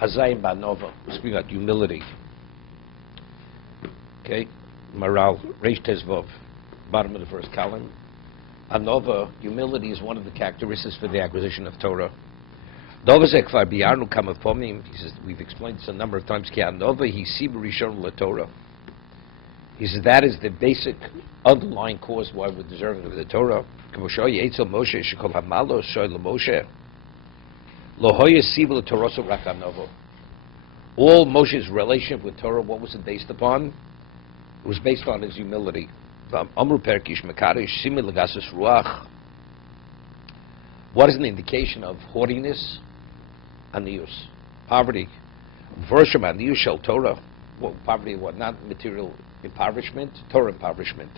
Hazayim Banova, speaking about humility. Okay, Maral, Reish Tezvov, bottom of the first column. Anova, humility is one of the characteristics for the acquisition of Torah. He says, we've explained this a number of times. He says that is the basic underlying cause why we're deserving of the Torah. All Moshe's relationship with Torah, what was it based upon? It was based on his humility. What is an indication of haughtiness? Anius, poverty. Anius shel Torah. Poverty, what? Not material impoverishment, Torah impoverishment.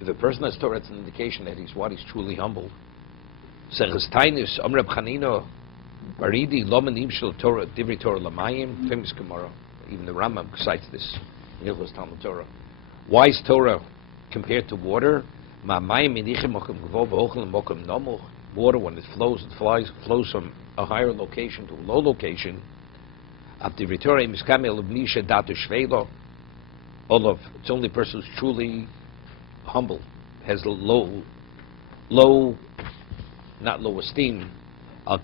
If a person has Torah, it's an indication that he's what? He's truly humble. Famous Gemara. Even the Rambam cites this in Hilchos Talmud Torah. Why is Torah compared to water? Water, when it flows from a higher location to a low location. It's only a person who's truly humble, has low, not low esteem. I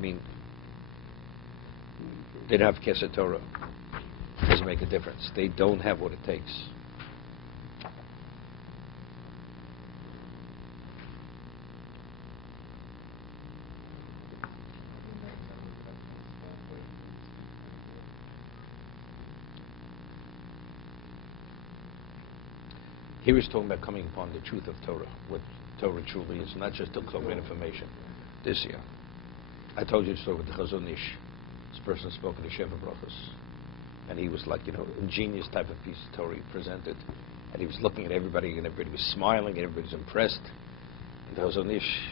mean, they don't have Kesed Torah. It doesn't make a difference. They don't have what it takes. Here he's talking about coming upon the truth of Torah, what Torah truly is, not just to collect information. This year. I told you the story with the Chazon Ish. This person spoke in the Sheva Brachos. And he was like, ingenious type of piece of Torah he presented. And he was looking at everybody, and everybody was smiling, and everybody was impressed. And the Chazon Ish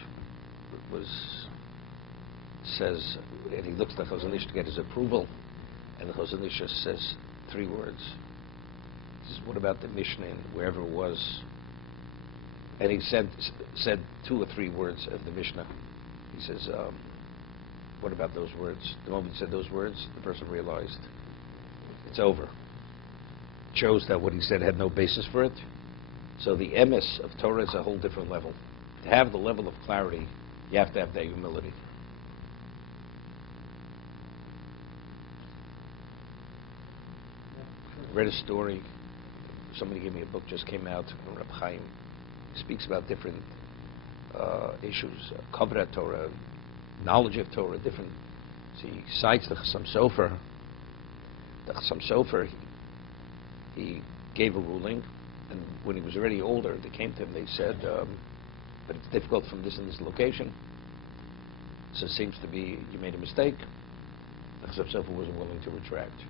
says, and he looks at the Chazon Ish to get his approval. And the Chazon Ish just says 3 words. He says, what about the Mishnah, and wherever it was? And he said 2 or 3 words of the Mishnah. He says, what about those words? The moment he said those words, the person realized it's over. It shows that what he said had no basis for it. So the emes of Torah is a whole different level. To have the level of clarity, you have to have that humility. I read a story. Somebody gave me a book, just came out from Reb Chaim. He speaks about different issues, Kavrat Torah, knowledge of Torah, different. So he cites the Chassam Sofer. The Chassam Sofer, he gave a ruling, and when he was already older, they came to him, they said, but it's difficult from this and this location. So it seems to be you made a mistake. The Chassam Sofer wasn't willing to retract.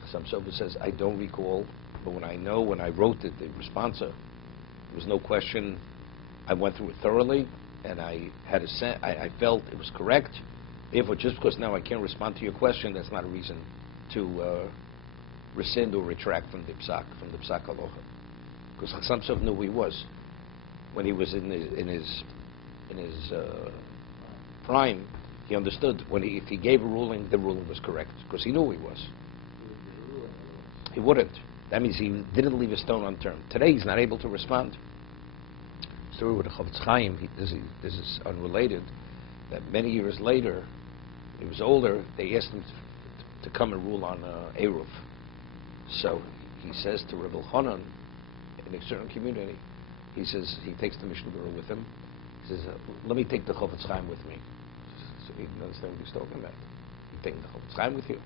The Chassam Sofer says, I don't recall, but when I wrote it, the responsa, there was no question. I went through it thoroughly, and I had I felt it was correct. Therefore, just because now I can't respond to your question, that's not a reason to rescind or retract from the psak halacha. Because Chassam Sofer knew who he was when he was in his prime. He understood if he gave a ruling, the ruling was correct because he knew who he was. He wouldn't. That means he didn't leave a stone unturned. Today, he's not able to respond. Story with the Chovot Chaim, this is unrelated, that many years later, when he was older, they asked him to come and rule on Eruv. So he says to Rebbe Hanan, in a certain community, he says, he takes the Mishnah Berurah with him, he says, let me take the Chovot Chaim with me. So he didn't understand what he's talking about. You take the Chovot Chaim with you?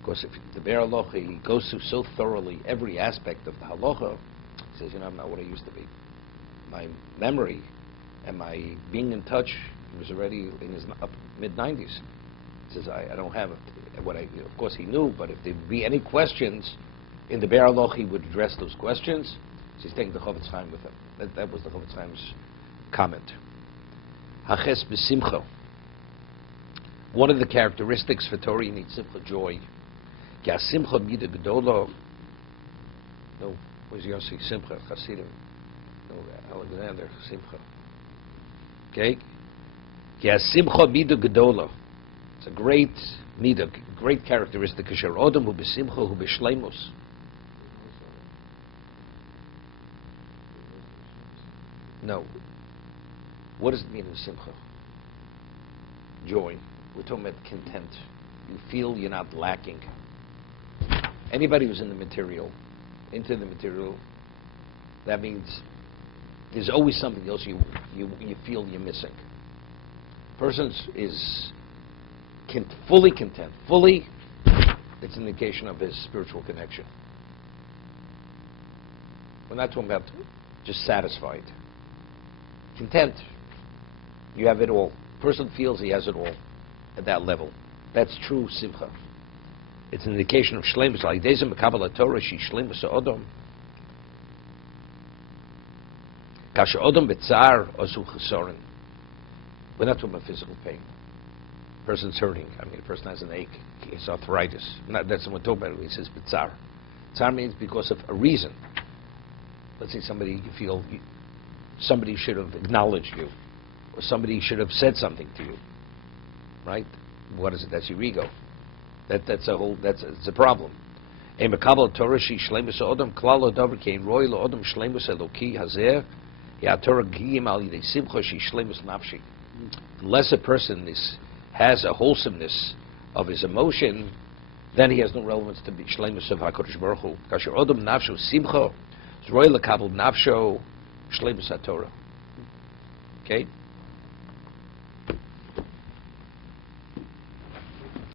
Because if the Be'er Halacha, he goes through so thoroughly every aspect of the Halacha, he says, I'm not what I used to be. My memory and my being in touch, he was already in his mid-90s. He says, I don't have it. Of course he knew, but if there would be any questions in the Be'er Halacha, he would address those questions. So he's taking the Chovot Chaim with him. That was the Chovot Chaim's comment. Haches b'simcha. One of the characteristics for Torah, you need simcha, joy. Ki simcha mida gedola. No, where's Yossi? Simcha, Chasidim. No, Alexander, simcha. Okay? Ki simcha mida gedola. It's a great mida, great characteristic. Kasher odom hu besimcha hu b'shleimus. No. What does it mean in simcha? Joy. We're talking about content. You feel you're not lacking. Anybody who's into the material, that means there's always something else you feel you're missing. Person is fully content. Fully, it's an indication of his spiritual connection. We're not talking about just satisfied. Content. You have it all. Person feels he has it all at that level. That's true simcha. It's an indication of shleimus. Like dezem mekabel Torah, she shleimus odom. Kasher odom betzar osu chesorin. We're not talking about physical pain. Person's hurting. I mean, a person has an ache. He has arthritis. That's what we're talking about. He says betzar. Betzar means because of a reason. Let's say somebody you feel somebody should have acknowledged you, or somebody should have said something to you. Right? What is it? That's your ego. It's a problem. The less a person has a wholesomeness of his emotion, then he has no relevance to the shleimus of HaKadosh Baruch Hu. Kasher odom nafsho simcha, zroy lekabel nafsho shleimus HaTorah. Okay?